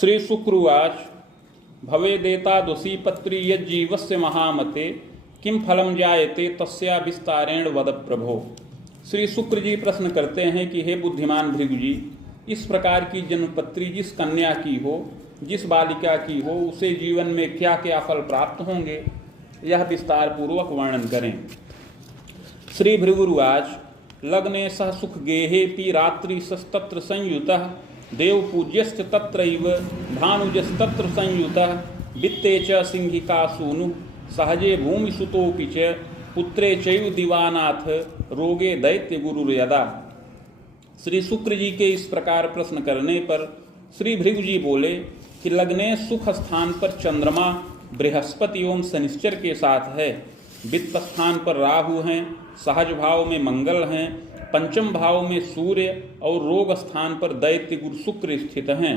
श्री शुक्रवाच भवेदेतादुषी पत्री यज्जीवस्य महामते किम फलम जायते तस्या विस्तारेण वद प्रभो। श्री शुक्र जी प्रश्न करते हैं कि हे बुद्धिमान भृगु जी, इस प्रकार की जन्मपत्री जिस कन्या की हो, जिस बालिका की हो, उसे जीवन में क्या क्या फल प्राप्त होंगे, यह विस्तार पूर्वक वर्णन करें। श्री भृगुरुवाच लग्ने सह सुख गेहेपि रात्रि सस्तत्र संयुतः देवपूज्यश्च तत्रैव भानुजस्तत्र संयुतः वित्ते च सिंहिका सूनु सहजे भूमिसुतोऽपि च पुत्रे चैव दिवानाथ रोगे दैत्य गुरुर्यदा। श्री शुक्र जी के इस प्रकार प्रश्न करने पर श्री भृगु जी बोले कि लग्ने सुख स्थान पर चंद्रमा बृहस्पति एवं शनिश्चर के साथ है, वित्त स्थान पर राहु हैं, सहज भाव में मंगल हैं, पंचम भाव में सूर्य और रोग स्थान पर दैत्य गुरु शुक्र स्थित हैं।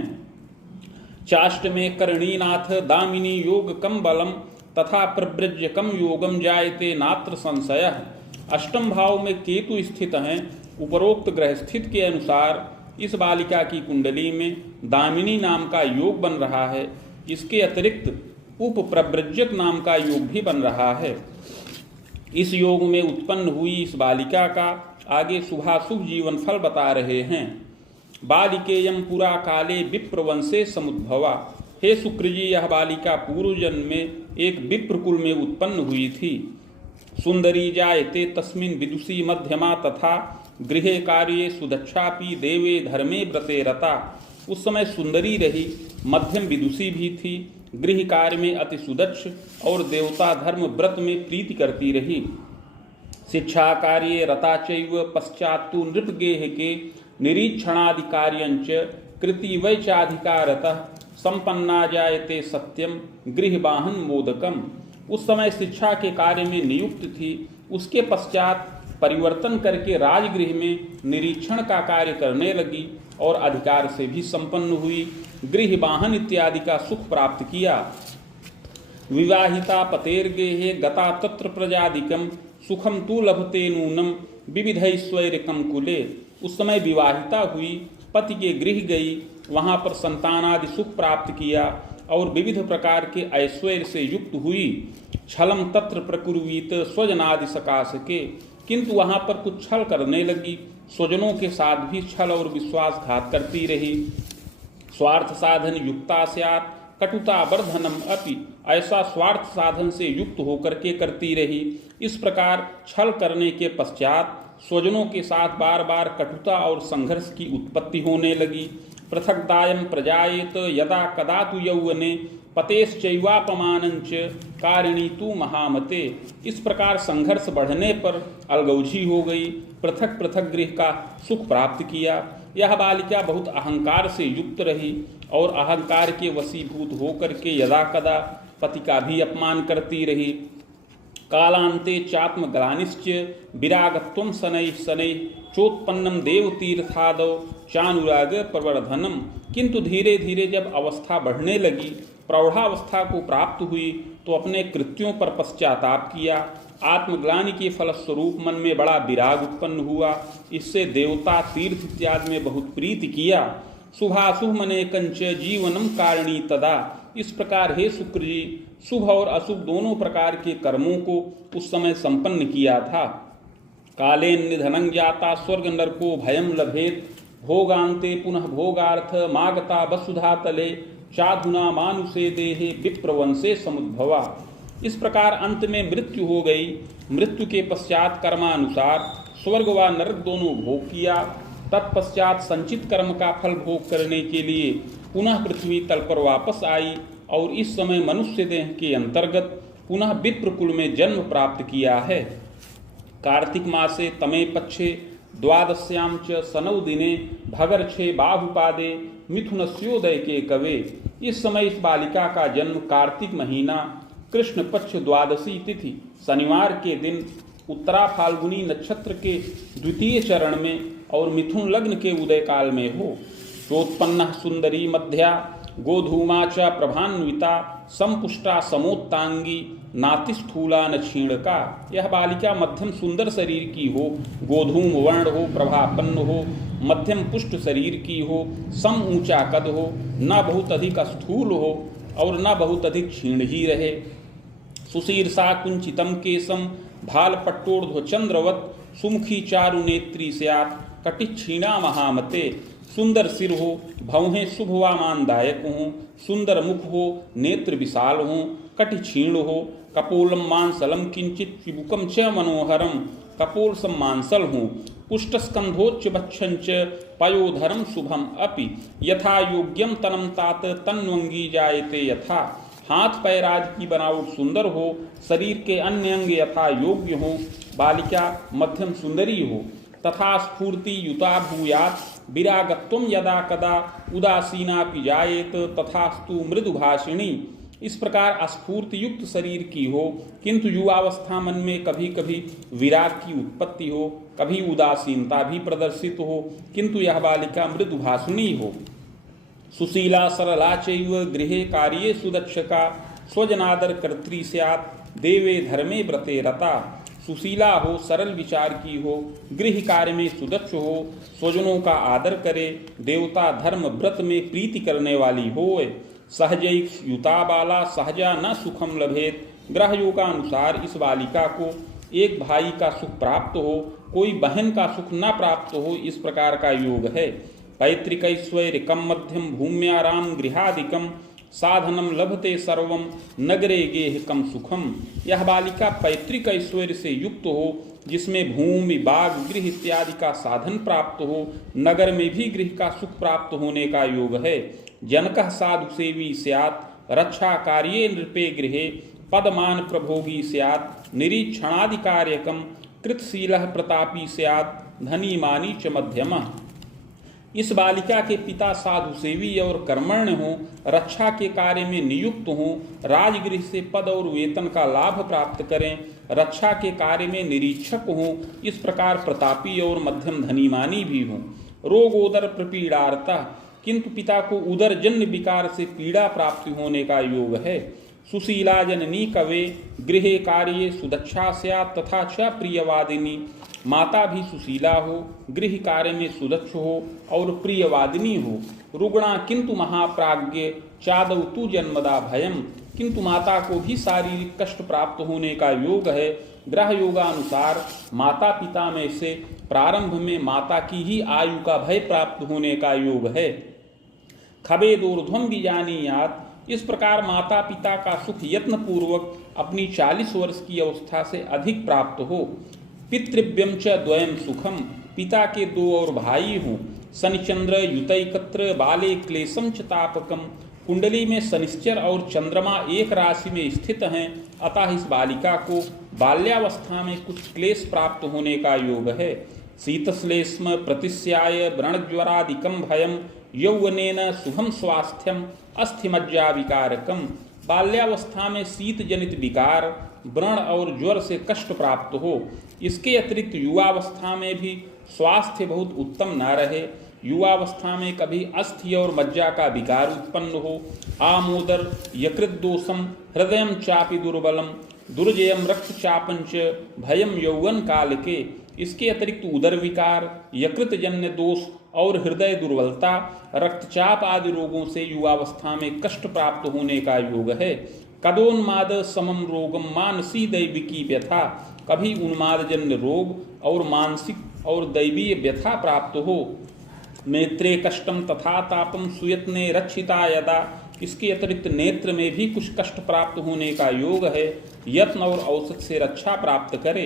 चाष्ट में करणीनाथ दामिनी योग कम बलम तथा प्रव्रज्य कम योगम जायते नात्र संशय। अष्टम भाव में केतु स्थित हैं। उपरोक्त ग्रह स्थित के अनुसार इस बालिका की कुंडली में दामिनी नाम का योग बन रहा है। इसके अतिरिक्त उप प्रव्रज्यक नाम का योग भी बन रहा है। इस योग में उत्पन्न हुई इस बालिका का आगे शुभाशुभ जीवन फल बता रहे हैं। बालिकेयम पुरा काले विप्रवंशे समुद्भवा। हे शुक्र जी, यह बालिका पूर्व जन्म में एक विप्र कुल में उत्पन्न हुई थी। सुंदरी जायते तस्मिन् विदुषी मध्यमा तथा गृहे कार्ये सुदक्षापि देवे धर्मे व्रते रता। उस समय सुंदरी रही, मध्यम विदुषी भी थी, गृह कार्य में अति सुदक्ष और देवता धर्म व्रत में प्रीति करती रही। शिक्षा कार्ये रता चैव पश्चात्तु नृपगेह के निरीक्षणादि कार्यंच कृति वैचाधिकारतः संपन्ना जायते सत्यम गृहवाहन मोदकम। उस समय शिक्षा के कार्य में नियुक्त थी। उसके पश्चात परिवर्तन करके राजगृह में निरीक्षण का कार्य करने लगी और अधिकार से भी संपन्न हुई। गृहवाहन इत्यादि का सुख प्राप्त किया। विवाहिता पतेर्गेहे गता तत्र प्रजादिकम सुखम तु लभते नूनम विविधैश्वर्यकम कुले। उस समय विवाहिता हुई, पति के गृह गई, वहां पर संतानादि सुख प्राप्त किया और विविध प्रकार के ऐश्वर्य से युक्त हुई। छलम तत्र प्रकुर्वीत स्वजनादि सकाश के, किंतु वहां पर कुछ छल करने लगी। स्वजनों के साथ भी छल और विश्वासघात करती रही। स्वार्थ साधन युक्ता स्यात् कटुता वर्धनम अपि, ऐसा स्वार्थ साधन से युक्त होकर के करती रही। इस प्रकार छल करने के पश्चात स्वजनों के साथ बार बार कटुता और संघर्ष की उत्पत्ति होने लगी। पृथक्दायम प्रजायेत यदा कदा तु यौवने पतेश्चैवापमानंच कारिणी तु महामते। इस प्रकार संघर्ष बढ़ने पर अलगौजी हो गई, पृथक पृथक गृह का सुख प्राप्त किया। यह बालिका बहुत अहंकार से युक्त रही और अहंकार के वशीभूत होकर के यदा कदा पति का भी अपमान करती रही। कालांते चात्म ग्लानिश्च विरागत्वं शनैः शनैः चोत्पन्नम देवतीर्थादौ चानुराग प्रवर्धनम। किंतु धीरे धीरे जब अवस्था बढ़ने लगी, प्रौढ़ावस्था को प्राप्त हुई, तो अपने कृत्यों पर पश्चाताप किया। आत्मग्लानि के फलस्वरूप मन में बड़ा विराग उत्पन्न हुआ। इससे देवता तीर्थ इत्यादि में बहुत प्रीति किया। शुभाशुभ मनेकंच जीवनम कारिणी तदा। इस प्रकार हे शुक्र जी, शुभ और अशुभ दोनों प्रकार के कर्मों को उस समय संपन्न किया था। काले निधनं जाता स्वर्ग नरको भयम लभेत भोगान्ते पुनः भोगार्थ मागता वसुधा तले चाधुना मानुषे देहे विप्रवंशे समुद्भवा। इस प्रकार अंत में मृत्यु हो गई। मृत्यु के पश्चात कर्मानुसार स्वर्ग व नरक दोनों भोग किया। तत्पश्चात संचित कर्म का फल भोग करने के लिए पुनः पृथ्वी तल पर वापस आई और इस समय मनुष्य देह के अंतर्गत पुनः विप्र कुल में जन्म प्राप्त किया है। कार्तिक मासे तमे पक्षे द्वादश्याम च सनौ दिने भगर्छे बाहुपादे मिथुनस्योदय के कवे। इस समय इस बालिका का जन्म कार्तिक महीना कृष्ण पक्ष द्वादशी तिथि शनिवार के दिन उत्तरा फाल्गुनी नक्षत्र के द्वितीय चरण में और मिथुन लग्न के उदय काल में हो। चोत्पन्न सुंदरी मध्या गोधूमा च प्रभान्विता संपुष्टा समोत्तांगी नातिस्थूला न क्षीणका। यह बालिका मध्यम सुंदर शरीर की हो, गोधूम वर्ण हो, प्रभापन्न हो, मध्यम पुष्ट शरीर की हो, सम ऊंचा कद हो, न बहुत अधिक स्थूल हो और न बहुत अधिक क्षीण ही रहे। सुशीर्षा कुंचितम केशम भाल पट्टोर्ध्व चंद्रवत सुमुखी चारु नेत्री स्यात् कटिक्षीणा महामते। सुंदर सिर हो, भौहें शुभवामानदायक हों, सुंदर मुख हो, नेत्र विशाल हों, कटि क्षीण हो, कपोलम मांसलम किंचित चिबुकम च मनोहरम, कपोल सम मांसल हों, पुष्टस्कंधोच्च बक्षंच पयोधरम शुभम अपि यथा योग्यम तनम तात तन्वंगी जायते यथा। हाथ पैराज की बनावट सुंदर हो, शरीर के अन्य अंग यथा योग्य हो, बालिका मध्यम सुंदरी हो, तथा स्फूर्ति युता भूयात् विरागत्वम यदा कदा उदासीनापि जायेत तथास्तु मृदुभाषिणी। इस प्रकार स्फूर्ति युक्त शरीर की हो, किंतु युवावस्था मन में कभी कभी विराग की उत्पत्ति हो, कभी उदासीनता भी प्रदर्शित हो, किंतु यह बालिका मृदुभाषिणी हो। सुशीला सरला चैव गृहे कार्ये सुदक्षका स्वजनादर कर्त्री स्यात् देवे धर्मे व्रते रता। सुशीला हो, सरल विचार की हो, गृह कार्य में सुदक्ष हो, स्वजनों का आदर करे, देवता धर्म व्रत में प्रीति करने वाली होए। सहजैक युता बाला सहजा न सुखम लभेत। ग्रह योगानुसार इस बालिका को एक भाई का सुख प्राप्त हो, कोई बहन का सुख न प्राप्त हो, इस प्रकार का योग है। पैतृकैश्वर्यकम मध्यम भूम्याराम गृहादिकम साधनम लभते सर्वम नगरे गेहकम सुखम। यह बालिका पैतृक ऐश्वर्य से युक्त हो, जिसमें भूमि बाग गृह इत्यादि का साधन प्राप्त हो, नगर में भी गृह का सुख प्राप्त होने का योग है। जनकः साधु सेवी स्यात् रक्षा कार्ये नृपे गृहे पदमान प्रभोगी स्यात् निरीक्षणादिकार्यकम कृतशीलः प्रतापी स्यात् धनी मानी च मध्यमः। इस बालिका के पिता साधु सेवी और कर्मण्य हों, रक्षा के कार्य में नियुक्त हों, राजगृह से पद और वेतन का लाभ प्राप्त करें, रक्षा के कार्य में निरीक्षक हों, इस प्रकार प्रतापी और मध्यम धनीमानी भी हों। रोगोदर प्रपीड़ार्ता, किंतु पिता को उदर जन्य विकार से पीड़ा प्राप्ति होने का योग है। सुशीला जननी कवे गृहे कार्ये सुदक्षा स्यात् तथा च प्रियवादिनी। माता भी सुशीला हो, गृह कार्य में सुदक्ष हो और प्रियवादिनी हो। रुग्णा किंतु महाप्राज्ञ चादौ तु जन्मदा भयम, किंतु माता को भी शारीरिक कष्ट प्राप्त होने का योग है। ग्रह योगानुसार माता पिता में से प्रारंभ में माता की ही आयु का भय प्राप्त होने का योग है। खबेदोर्ध्वम बीजानीयात्, इस प्रकार माता पिता का सुख यत्न पूर्वक अपनी 40 वर्ष की अवस्था से अधिक प्राप्त हो। पितृव्यम च द्वयम सुखम, पिता के 2 और भाई हों। शनिचंद्र युतैकत्र बाले क्लेशम च तापकम, कुंडली में शनिश्चर और चंद्रमा एक राशि में स्थित हैं, अतः इस बालिका को बाल्यावस्था में कुछ क्लेश प्राप्त होने का योग है। शीतश्लेष्म प्रतिस्याय व्रणज्वरादिकम भयम यौवनेन शुभम स्वास्थ्यम अस्थिमज्जा विकारकम। बाल्यावस्था में शीत जनित विकार, व्रण और ज्वर से कष्ट प्राप्त हो। इसके अतिरिक्त युवावस्था में भी स्वास्थ्य बहुत उत्तम न रहे, युवावस्था में कभी अस्थि और मज्जा का विकार उत्पन्न हो। आमोदर यकृत दोषम हृदयम चापि दुर्बलम दुर्जयम रक्तचापंच भयम यौवन काल के। इसके अतिरिक्त उदर विकार, यकृत जन्य दोष और हृदय दुर्बलता, रक्तचाप आदि रोगों से युवावस्था में कष्ट प्राप्त होने का योग है। कदोन्माद समम रोगम मानसी दैविकी व्यथा, कभी उन्मादजन्य रोग और मानसिक और दैवीय व्यथा प्राप्त हो। नेत्रे कष्टम तथा तापम सुयत्ने रक्षिता यदा, इसके अतिरिक्त नेत्र में भी कुछ कष्ट प्राप्त होने का योग है, यत्न और औसत से रक्षा प्राप्त करे।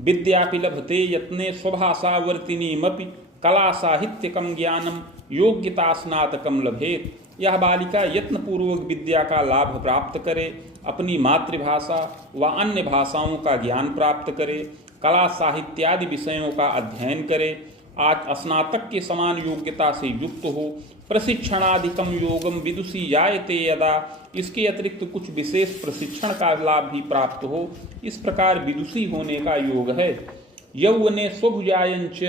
विद्यापि लभते यत्ने स्वभाषावर्तिनीमपि कला साहित्यकम ज्ञानम योग्यता स्नातकम लभेत। यह बालिका यत्न पूर्वक विद्या का लाभ प्राप्त करे, अपनी मातृभाषा व अन्य भाषाओं का ज्ञान प्राप्त करे, कला साहित्यादि विषयों का अध्ययन करे, आज स्नातक के समान योग्यता से युक्त हो। प्रशिक्षणादिकम योगम विदुषी जायते यदा, इसके अतिरिक्त कुछ विशेष प्रशिक्षण का लाभ भी प्राप्त हो, इस प्रकार विदुषी होने का योग है। यौवने स्वभुजायंच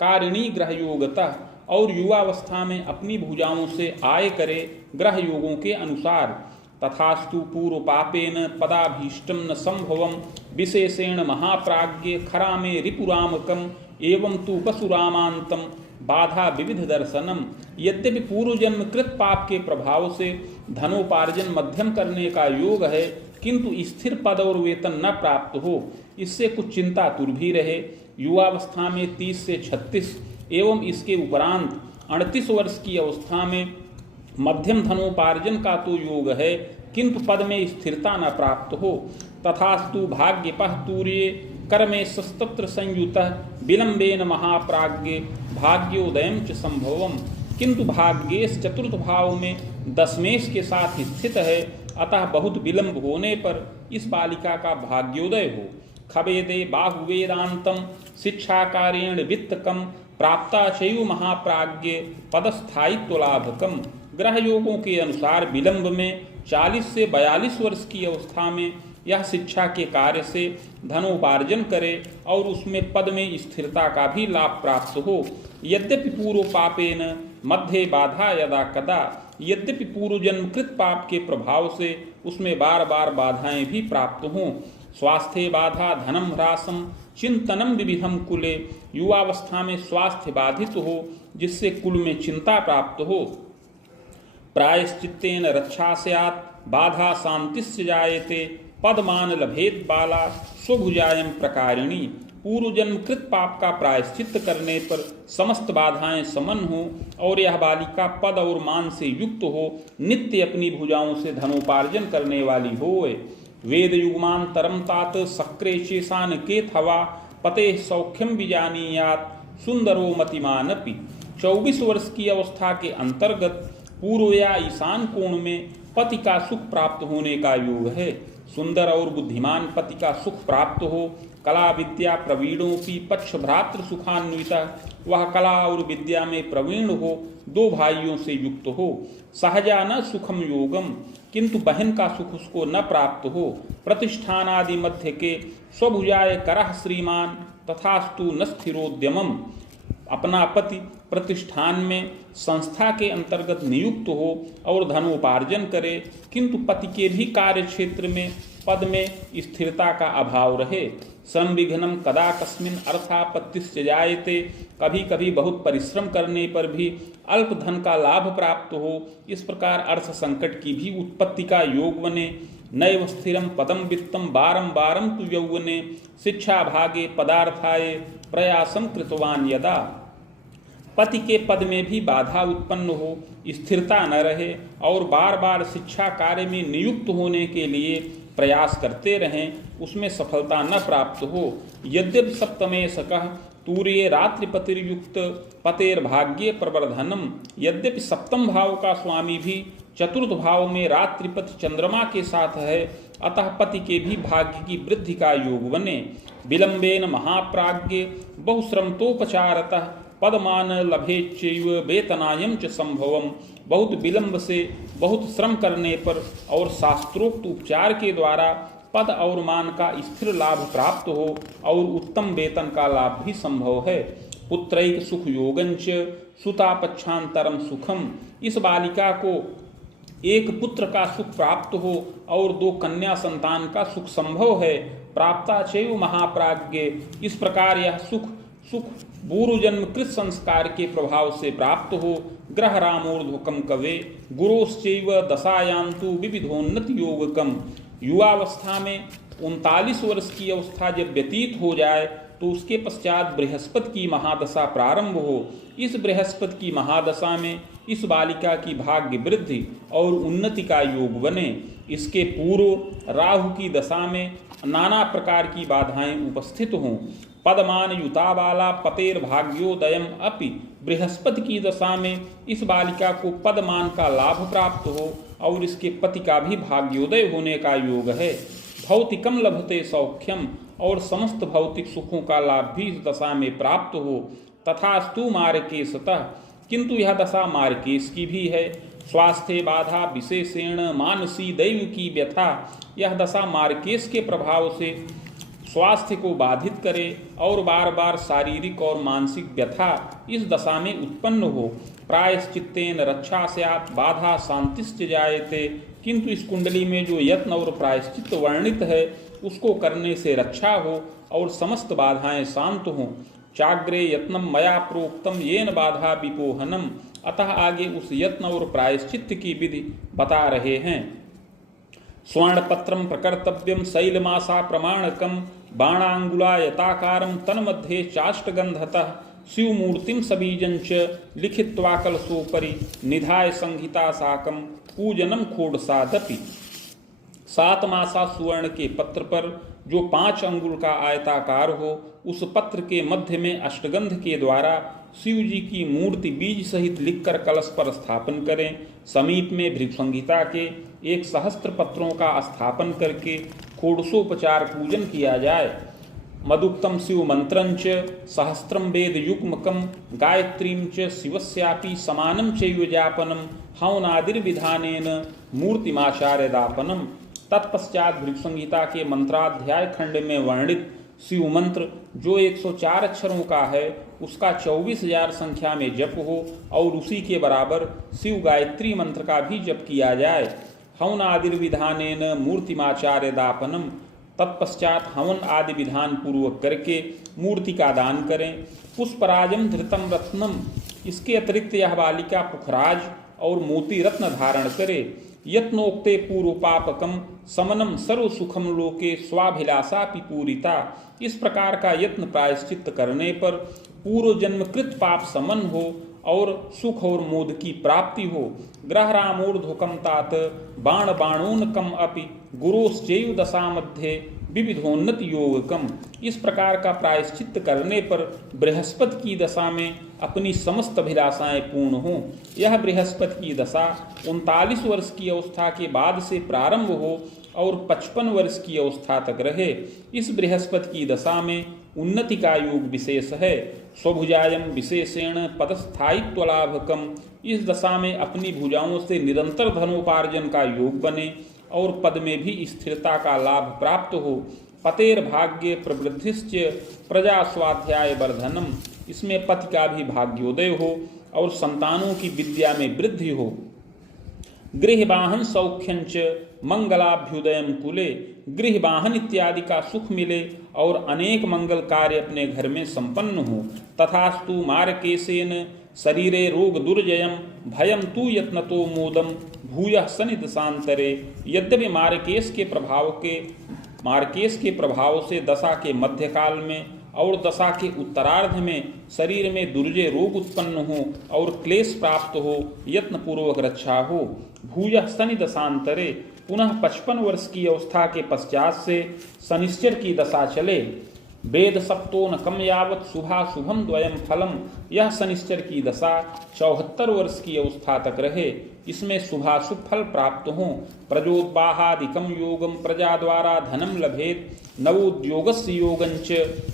कारिणी ग्रह योगतः, और युवावस्था में अपनी भुजाओं से आय करे, ग्रह योगों के अनुसार। तथास्तु पूर्व पापेन पदाभीष्टम न संभवम विशेषेण महाप्राज्ञे खरामे रिपुरामकम एवं तु पशुरामांतम बाधा विविध दर्शनम। यद्यपि पूर्व जन्म कृत पाप के प्रभाव से धनोपार्जन मध्यम करने का योग है, किंतु स्थिर पद और वेतन न प्राप्त हो, इससे कुछ चिंता तुर भी रहे। युवावस्था में 30 से 36 एवं इसके उपरांत 38 वर्ष की अवस्था में मध्यम धनोपार्जन का तो योग है, किंतु पद में स्थिरता न प्राप्त हो। तथास्तु भाग्यपः तूर्ये कर्मे सस्तत्र संयुतः विलंबेन महाप्राज्ञे भाग्योदयं च संभवम। किंतु भाग्येश चतुर्थ भाव में दशमेश के साथ स्थित है, अतः बहुत विलंब होने पर इस बालिका का भाग्योदय हो। खवेदे बाहुवेदांतम शिक्षाकारेण वित्तकम प्राप्ता चैव महाप्राज्ञे पदस्थायित्व लाभकम। ग्रह योगों के अनुसार विलंब में 40 से 42 वर्ष की अवस्था में यह शिक्षा के कार्य से धनोपार्जन करे और उसमें पद में स्थिरता का भी लाभ प्राप्त हो। यद्यपि पूर्व पापेन मध्य बाधा यदा कदा, यद्यपि पूर्व जन्मकृत पाप के प्रभाव से उसमें बार बार बाधाएं भी प्राप्त हों। स्वास्थ्य बाधा धनम ह्रासम चिंतनम विविधम कुले, युवावस्था में स्वास्थ्य बाधित हो जिससे कुल में चिंता प्राप्त हो। प्रायश्चित्तेन रक्षा स्यात् बाधा शांतिस्य जायते पदमान लभेत बाला स्वभुजायम प्रकारिणी। पूर्व जन्मकृत पाप का प्रायश्चित्त करने पर समस्त बाधाएं समन हो और यह बालिका पद और मान से युक्त हो, नित्य अपनी भुजाओं से धनोपार्जन करने वाली होए। वेद युग्मांतरम तात सक्रे शेषान के थवा पते सौख्यम विजानीयात सुंदरो मतिमानपि। 24 वर्ष की अवस्था के अंतर्गत पूर्व या ईशान कोण में पति का सुख प्राप्त होने का योग है। सुंदर और बुद्धिमान पति का सुख प्राप्त हो। कला विद्या प्रवीणों की पक्ष भ्रातृ सुखान्विता, वह कला और विद्या में प्रवीण हो, 2 भाइयों से युक्त हो। सहजा न सुखम योगम, किंतु बहन का सुख उसको न प्राप्त हो। प्रतिष्ठान आदि मध्य के स्वभुजाय करह श्रीमान तथास्तु न स्थिरोद्यमम। अपना पति प्रतिष्ठान में संस्था के अंतर्गत नियुक्त हो और धनोपार्जन करे, किंतु पति के भी कार्य क्षेत्र में पद में स्थिरता का अभाव रहे। श्रम विघ्नम कदा कस्मिन अर्थापत्तिश्च जायते, कभी कभी बहुत परिश्रम करने पर भी अल्प धन का लाभ प्राप्त हो। इस प्रकार अर्थ संकट की भी उत्पत्ति का योग बने। नैव स्थिरम पदम वित्तम बारम बारम तु यौवने शिक्षा भागे पदार्थाय प्रयासम कृतवान यदा। पति के पद में भी बाधा उत्पन्न हो, स्थिरता न रहे और बार बार शिक्षा कार्य में नियुक्त होने के लिए प्रयास करते रहें, उसमें सफलता न प्राप्त हो। यद्यपि सप्तमे सकः तूर्ये रात्रिपतिर्युक्त पतेर्भाग्ये प्रवर्धनम, यद्यपि सप्तम भाव का स्वामी भी चतुर्थ भाव में रात्रिपति चंद्रमा के साथ है, अतः पति के भी भाग्य की वृद्धि का योग बने। विलंबेन महाप्राज्ञे बहुश्रमतोपचारतः पदमान लभेच्चैव वेतनायं च संभवम। बहुत विलंब से बहुत श्रम करने पर और शास्त्रोक्त उपचार के द्वारा पद और मान का स्थिर लाभ प्राप्त हो और उत्तम वेतन का लाभ भी संभव है। पुत्रैक सुख योगंच सुतापक्षांतरम सुखम। इस बालिका को एक पुत्र का सुख प्राप्त हो और 2 कन्या संतान का सुख संभव है। प्राप्ता चैव महाप्राज्ञे, इस प्रकार यह सुख पूर्व जन्म कृत संस्कार के प्रभाव से प्राप्त हो। ग्रह रामोर्ध्वकम कवे गुरोश्चैव दशायान्तु विविधोन्नति योगकम। युवावस्था में 39 वर्ष की अवस्था जब व्यतीत हो जाए तो उसके पश्चात बृहस्पति की महादशा प्रारंभ हो। इस बृहस्पति की महादशा में इस बालिका की भाग्य वृद्धि और उन्नति का योग बने। इसके पूर्व राहु की दशा में नाना प्रकार की बाधाएं उपस्थित हों। पदमान युता बाला पतेर भाग्योदयम अपि। बृहस्पति की दशा में इस बालिका को पदमान का लाभ प्राप्त हो और इसके पति का भी भाग्योदय होने का योग है। भौतिकम लभते सौख्यम, और समस्त भौतिक सुखों का लाभ भी इस दशा में प्राप्त हो। तथास्तु मार्केशतः, किंतु यह दशा मार्केश की भी है। स्वास्थ्य बाधा विशेषेण मानसी दैव की व्यथा। यह दशा मार्केश के प्रभाव से स्वास्थ्य को बाधित करे और बार बार शारीरिक और मानसिक व्यथा इस दशा में उत्पन्न हो। प्रायश्चित्तेन रक्षा स्यात् बाधा शांतिश्च जायते, किंतु इस कुंडली में जो यत्न और प्रायश्चित वर्णित है उसको करने से रक्षा हो और समस्त बाधाएं शांत हों। चाग्रे यत्नम मया प्रोक्तम येन बाधा विपोहनम, अतः आगे उस यत्न और प्रायश्चित की विधि बता रहे हैं। स्वर्णपत्रम प्रकर्तव्यम शैलमासा प्रमाणकम बाणांगुलायताकारम तन्मध्ये चाष्टगंधतः शिवमूर्तिम सबीजंच लिखित्वा कलशोपरि निधाय संहिता साकम पूजनम खोडसादपि। 7 मासा सुवर्ण के पत्र पर जो 5 अंगुल का आयताकार हो, उस पत्र के मध्य में अष्टगंध के द्वारा शिव जी की मूर्ति बीज सहित लिखकर कलश पर स्थापन करें। समीप में भृगुसंहिता के 1 सहस्त्र पत्रों का स्थापन करके षोडशोपचार पूजन किया जाए। मदुक्तम शिव मंत्रंच सहस्त्रम वेद युग्मकम गायत्रीं च शिवस्यापि समानं चैव जापनम हवनादिर्विधानेन मूर्तिमाचार्यदापनम। तत्पश्चात भृगुसंहिता के मंत्राध्याय खंड में वर्णित शिव मंत्र जो 104 अक्षरों का है उसका 24,000 संख्या में जप हो और उसी के बराबर शिव गायत्री मंत्र का भी जप किया जाए। हवन आदि विधानेन मूर्तिमाचार्य दापनम, तत्पश्चात हवन आदि विधान पूर्वक करके मूर्ति का दान करें। पुष्पराजम धृतम रत्नम, इसके अतिरिक्त यह बालिका पुखराज और मोती रत्न धारण करे। यत्नोक्ते पूर्वपापकम समनम सर्व सुखम लोके स्वाभिलाषा पिपूरिता, इस प्रकार का यत्न प्रायश्चित करने पर पूर्व जन्मकृत पाप समन हो और सुख और मोद की प्राप्ति हो। ग्रह रामोर्ध्वकम तात बाण बाणोनकम अपि गुरोश्चैव दशा मध्ये विविधोन्नत योगकम, इस प्रकार का प्रायश्चित करने पर बृहस्पति की दशा में अपनी समस्त अभिलाषाएं पूर्ण हों। यह बृहस्पति की दशा 39 वर्ष की अवस्था के बाद से प्रारंभ हो और 55 वर्ष की अवस्था तक रहे। इस बृहस्पति की दशा में उन्नति का योग विशेष है। स्वभुजायम विशेषेण पदस्थायित्वलाभकम, इस दशा में अपनी भुजाओं से निरंतर धनोपार्जन का योग बने और पद में भी स्थिरता का लाभ प्राप्त हो। पतेर भाग्य प्रवृद्धिश्च प्रजा स्वाध्याय वर्धनम, इसमें पति का भी भाग्योदय हो और संतानों की विद्या में वृद्धि हो। गृह वाहन सौख्यंच मंगलाभ्युदयम कुले, गृह वाहन इत्यादि का सुख मिले और अनेक मंगल कार्य अपने घर में संपन्न हो। तथास्तु मारकेशेन शरीरे रोग दुर्जयम भयम तु यत्नतो मोदम भूयः सनिदशांतरे, यद्यपि मारकेश के प्रभाव से दशा के मध्यकाल में और दशा के उत्तरार्ध में शरीर में दुर्जय रोग उत्पन्न हो और क्लेश प्राप्त हो, यत्न पूर्वक रक्षा हो। भूयः शनिदशांतरे, पुनः 55 वर्ष की अवस्था के पश्चात से शनिश्चर की दशा चले। वेद सप्तोनकम यावत शुभाशुभम द्वयम फलम, यह शनिश्चर की दशा 74 वर्ष की अवस्था तक रहे, इसमें शुभाशुभ फल प्राप्त हों। प्रजोद्वाहादिकम योगम प्रजा द्वारा धनम लभेत, नवोद्योगस्य योगंच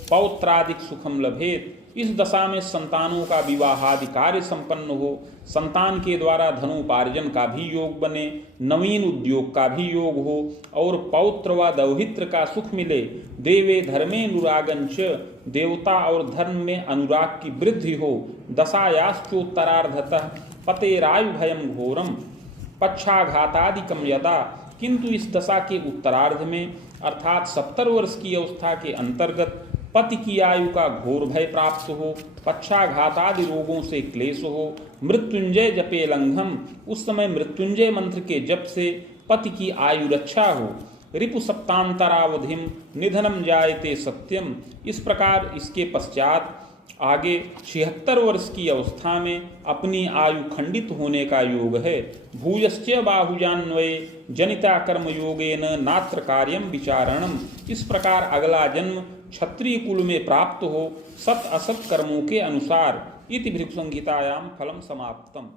पौत्रादिक सुखम लभेत, इस दशा में संतानों का विवाहादि कार्य संपन्न हो, संतान के द्वारा धनोपार्जन का भी योग बने, नवीन उद्योग का भी योग हो और पौत्र व दौहित्र का सुख मिले। देवे धर्मे अनुरागंच, देवता और धर्म में अनुराग की वृद्धि हो। दशायाश्चोत्तरार्धतः पतेरायु भयम घोरम पक्षाघातादिकम यदा, किंतु इस दशा के उत्तरार्ध में अर्थात 70 वर्ष की अवस्था के अंतर्गत पति की आयु का घोर भय प्राप्त हो, पक्षाघात आदि रोगों से क्लेश हो। मृत्युंजय जपे लंघम, उस समय मृत्युंजय मंत्र के जप से पति की आयु रक्षा हो। रिपु सप्तांतरावधिम निधनम जायते सत्यम, इस प्रकार इसके पश्चात आगे 76 वर्ष की अवस्था में अपनी आयु खंडित होने का योग है। भूयश्च बाहुजान्वये जनिता कर्म योगेन नात्र कार्यम विचारणम, इस प्रकार अगला जन्म क्षत्रिय कुल में प्राप्त हो सत असत कर्मों के अनुसार। इति भृगुसंहितायां फलम समाप्तम।